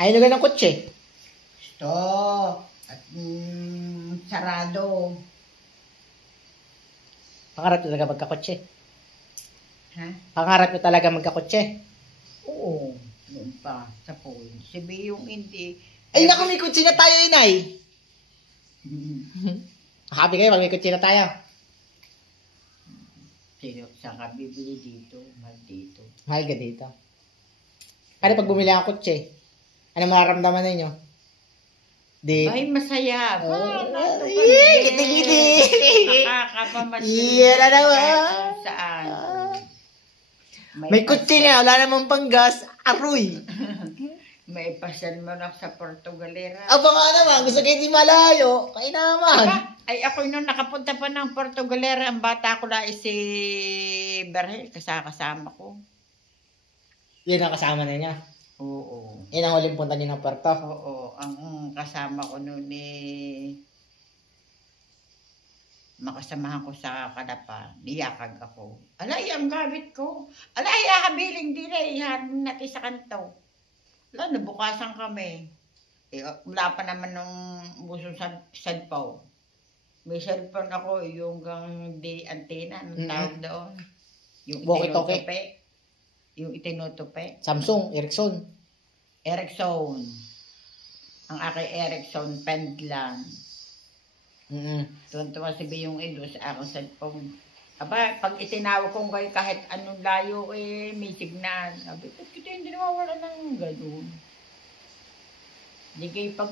Ayaw nyo ng kotse. Gusto. At sarado. Pangarap nyo talaga magkakotse. Ha? Pangarap nyo talaga magkakotse. Oo. Noon pa. Sa phone. Sabi yung hindi. Ay, naku, may kotse na tayo, inay. Happy kayo pag may kotse na tayo. Saan ka bibili dito? Mahal dito. Mahal ka dito. Ano pag bumili ang kotse? Ano mararamdaman ninyo? Ay, masaya. Kitigili. Nakakapamasin. Yan na naman. Saan? May kotse nga, wala namang panggas. Aroy. May pasal mo na sa Portugalera. Aba nga naman, gusto kayo di malayo. Kaya naman. Ay, ako nung nakapunta pa ng Portugalera, ang bata ko na si Berhel, kasama ko. Yan ang kasama na niya. Oo. Yan ang huling punta niyo ng Puerto. Oo, ang kasama ko noon makasamahan ko sa Kadapa, niyakag ako. Alay, ang gamit ko. Alay, habiling din ihanin natin sa kanto. Wala, nabukasan kami. Wala pa naman nung busong cellphone. May cellphone ako, yung di antena, anong tawag doon? Yung walkie-talkie. Yung itinutupe. Samsung, Ericsson. Ericsson. Ang aking Ericsson Pendlan. Tuwan-tuwa si Biyong Ido sa akong cellphone. Aba, pag itinawag kong kayo kahit anong layo, may signal. Sabi, kita hindi nawawala ng gano'n. Hindi kayo pag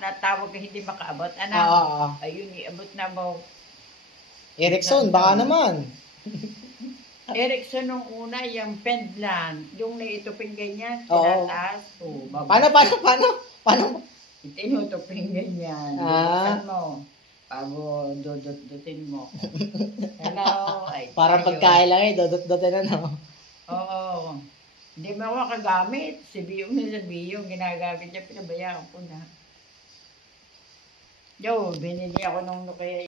natawag ka hindi makaabot. Ano? Ayun, iabot na mo. Ericsson, baka naman. Ericsson nung una, yung Pendlan. Yung naitupin ganyan, tinataas. Paano? Itinutupin ganyan. Buksan mo. Bago dudut-dutin mo. Hello. Ay, parang pagkain lang dudut-dutin ano. Oo. Hindi mo ako kagamit. Si Biyong ginagamit niya, pinabayaan ko na. Yo, binili ako nung Nokia.